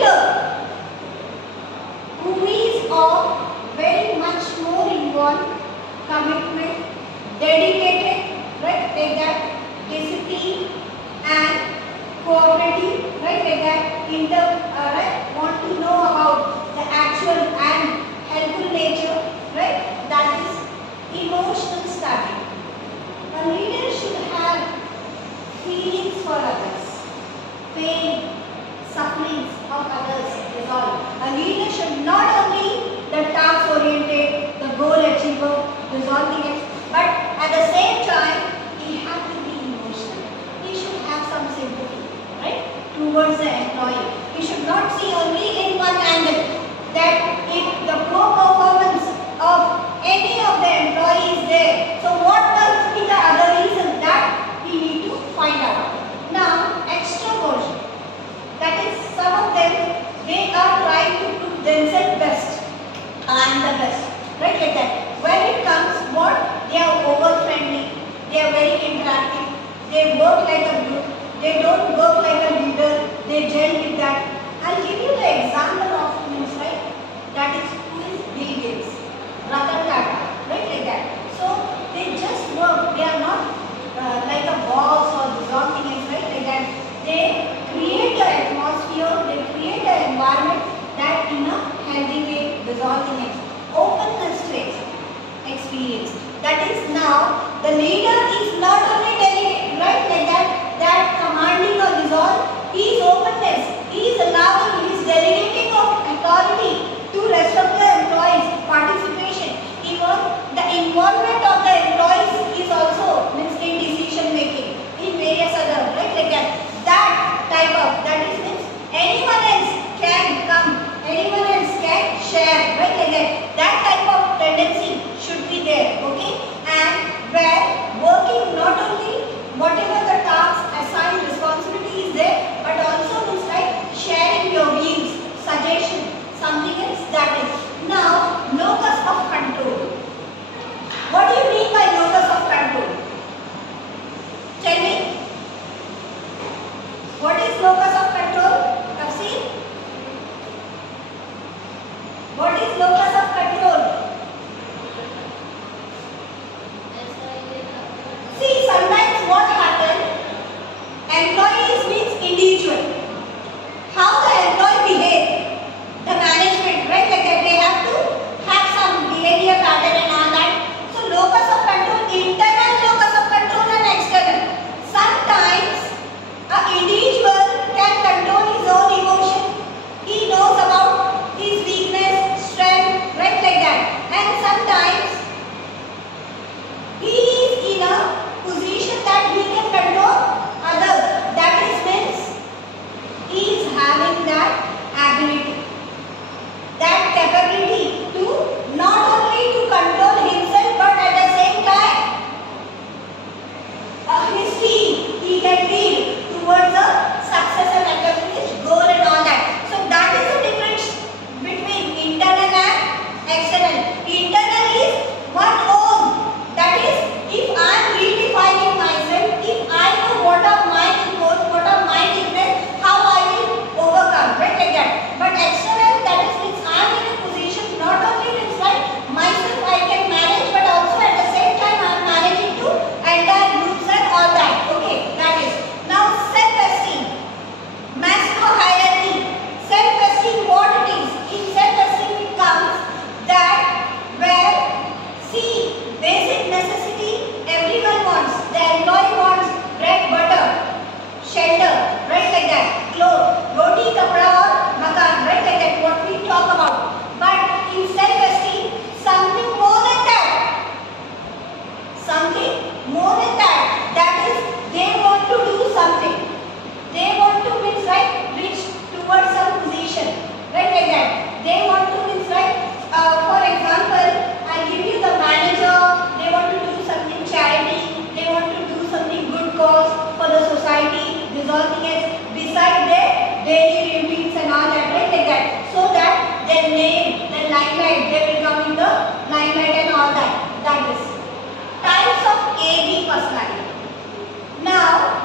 leader who is of very much more involved, commitment, dedicated, right, like that, discipline and cooperative, right, like that, right, want to know about the actual and helpful nature, right, that is emotional study. A leader should have feelings for others, pain, sufferings of others is all. A leader should not only the task oriented, the goal achiever, resolving it, but at the same time he has to be emotional. He should have some sympathy, right, towards the employee. He should not see only in one angle that if the poor performance of any of the employees there, so what must be the other reason that we need to find out. Now, extroversion, that is, some of them, they are trying to prove themselves best. I am the best, right, like that. When it comes, what? They are over friendly, they are very interactive, they work like a group, they don't work like a leader, they gel with that. I'll give you the example of means, right, that is who is Bill Gates, Ratan Tata, right, like that. So they just work, they are not like a boss or something else, right, like that. They create an atmosphere, they create an environment that in a healthy way, resolving it. Openness to experience. That is, now the leader is not only telling, right, like that commanding or resolve, he is openness, he is allowing, he is delegating of authority to rest of the employees, participation, even the involvement of the employees is also means in decision making, in various other, right, like that. That type of, that is means anyone else can come, anyone else can share, right, like that. That type of tendency should be there, okay. And where working not only whatever the task assigned responsibility is there, but also means like sharing your views, suggestions, something else, that is. Now, locus of control. What do you mean by locus of control? Tell me. What is locus of control? Tafsir? What is locus of control? See, sometimes what happens, employees means individual. How the employee behave, the management, right, like that, they have to have some behavior pattern and all that. So locus of control, internal locus of control and external. Sometimes an individual can control his own emotion. He knows about his weakness, strength, right, like that. And sometimes he is in a position that he can control others. That is means he is having that ability, that capability to not only to control himself, but at the same time his team, he can lead towards a success and accomplished goal and all that. So that is the difference between internal and external. Internal is one own. That is, if I am redefining myself, if I know what are my goals, what are my weaknesses, how I will overcome, right, like that. But external, that is means I am in a position not only means like myself I can manage, but also at the same time I am managing to entire groups and all that. Okay, that is. Now self-esteem, Maslow hierarchy. Self-esteem, what it is? In self-esteem it comes that where, see, basic necessity everyone wants. The employee wants bread, butter, shelter, right, like that. Clothes, roti, kapda or makan, right, like that. What we talk about. But in self-esteem, something more than that. Something more than that. That is, they want to do something. They want to means like reach towards some position, right, like that. They want to means like, for example, I give you the manager. They want to do something charity. They want to do something good cause for the society, resolving it beside their daily routines and all that, right, like that. So that their name, their limelight, they will come in the limelight and all that. That is types of AB personality. Now,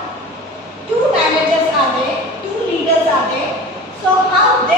two managers are there, two leaders are there. So how they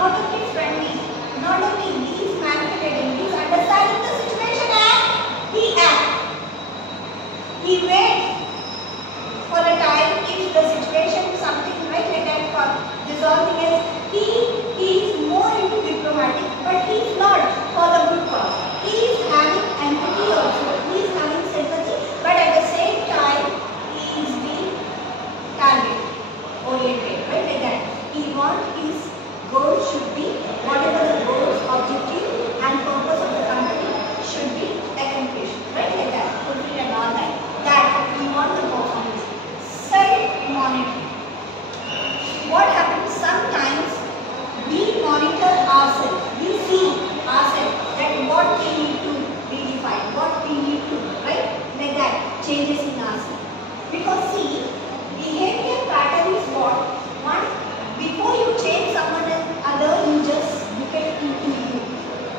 not only friendly, not only he is manipulating, he is understanding the situation and he acts. He waits for a time if the situation is something like that for resolving it. He is more into diplomatic, but he is not for the good cause. He is having empathy also, he is having sympathy, but at the same time he is being target oriented, right, like that. He wants his goal should be whatever the goals, objective and purpose of the company should be accomplished, right, like that, fulfilled and all that. That we want the performance. Self-monitoring. What happens sometimes we monitor ourselves, we see ourselves that what we need to redefine, what we need to, right, like that, changes in ourselves. Because see, behavior pattern is what? One, before you change someone other, you just look at into you.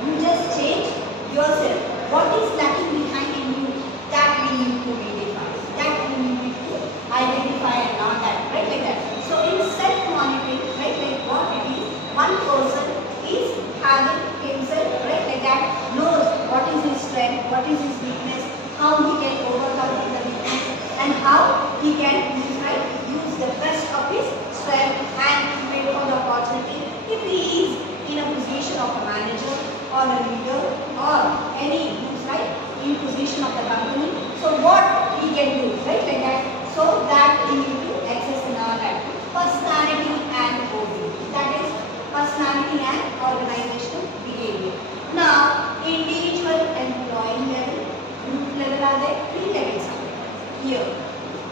You just change yourself. What is lacking behind in you? That we need to redefine. That we need to identify and all that, right, like that. So in self-monitoring, right, like what it is, one person is having himself, right, like that, knows what is his strength, what is his weakness, how he can overcome the weakness, and how he can, right, use the best of his strength and wait for the opportunity. If he is in a position of a manager or a leader or any who's right in position of the company, so what he can do, right, like that. So that we need to access in our life. Personality and OB. That is personality and organizational behavior. Now, individual employee level, group level are there, 3 levels are there. Here,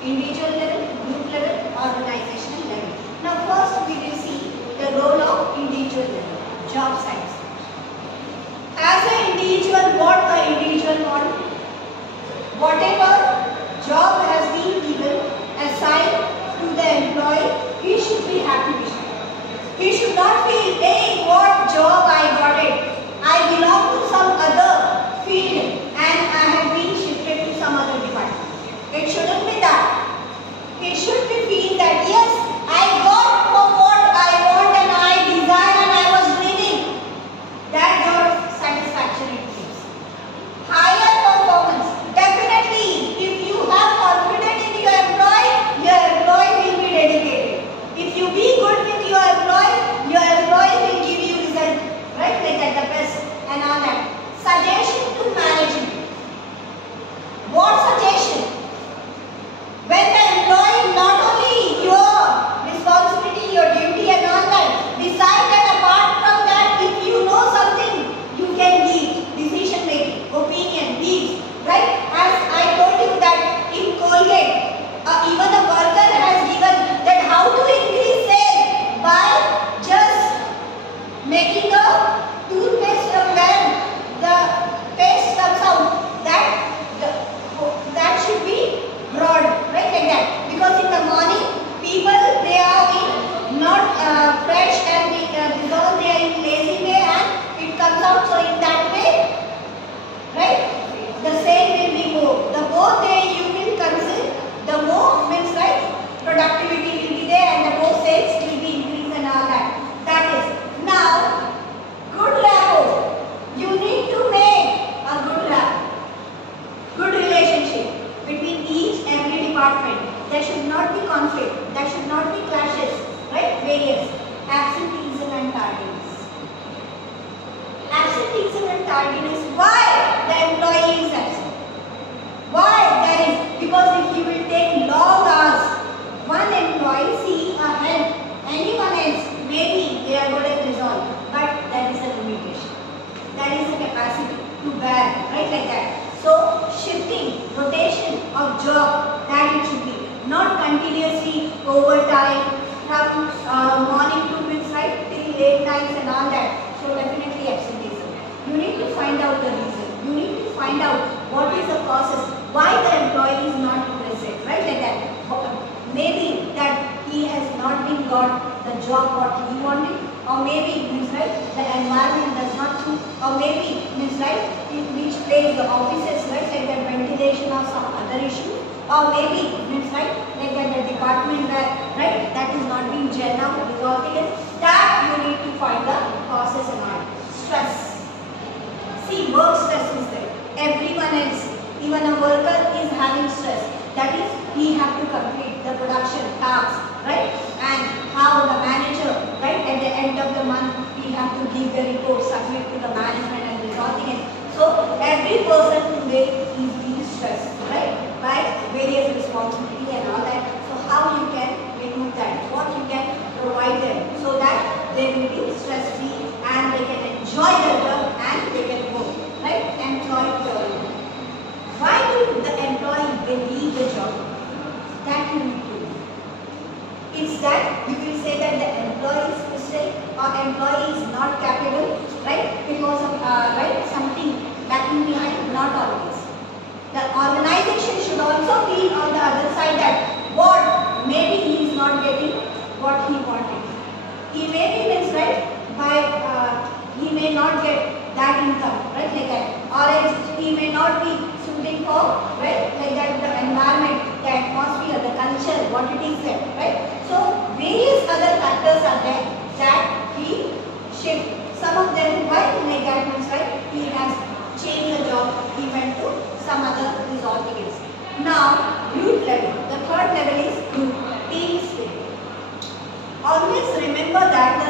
individual level, group level, organizational level. Now, first we will see the role of individual level, job size. As an individual, what the individual wants? Whatever job has been given, assigned to the employee, he should be happy with it. He should not feel, hey, what job I got it. I belong to some other field and I have been shifted to some other department. It shouldn't be that. He should be feeling that, yes, I got for what I want and I desire and I was dreaming. That job satisfaction it gives. Higher performance. Definitely, if you have confidence in your employee will be dedicated. If you be good with your employee will give you result, right, like that, the best and all that. Suggestion to management. What suggestion? When the employee, not only your responsibility, your duty and all that, besides that, apart from that, if you know something, you can give decision making, opinion, views, right? As I told you that in Colgate, even the worker has given that how to increase sales by just making a toothpaste from where the paste comes out. That should be broad, right, like that. Because in the morning, people they are in not fresh and because they are in lazy way and it comes out. So in that way, right, the sale will be more. The more you will consume, the more means right productivity will be there and the more sales will be increased and all that. That is now good rapport. You need to make a good rapport, good relationship between each every department. There should not be conflict. There should not be clashes, right? Various absenteeism and tardiness. Absenteeism and tardiness. Why the employee is absent? Why there is? Because if you will take long hours, one employee see a help, anyone else, maybe they are good at resolve, but there is a limitation. There is a capacity to bear, right, like that. So shifting, rotation of job, that it should be. Not continuously overtime from morning to midnight till late nights and all that. So definitely absenteeism. You need to find out the reason. You need to find out what is the causes, why the employee is not present, right, like that. Maybe that he has not been got the job what he wanted, or maybe means right the environment does not suit, or maybe means right in which place the offices, right, like the ventilation or some other issue, or maybe means right like the department where right that is not being gelled out, resolving it. That you need to find the give the report, submit to the management and resulting in. So every person today is being stressed, right, by various responsibility and all that. So how you can remove that, what you can provide them so that they will be stress free and they can enjoy their job and they can go, right, employee development. Why do the employee leave the job? That you need to know. It's that you will say that the employee is mistake or employee is not capable, right, because of something lacking behind, not always. The organization should also feel on the other side that what maybe he is not getting what he wanted. He may be means, right, by he may not get that income, right, like that, or else he may not be suiting for, right, like that, the environment, the atmosphere, the culture, what it is there, right. So various other factors are there that he shift. Some of them, why like that means, right, he has changed the job, he went to some other resorting else. Now, root level. The third level is root, team spirit. Always remember that the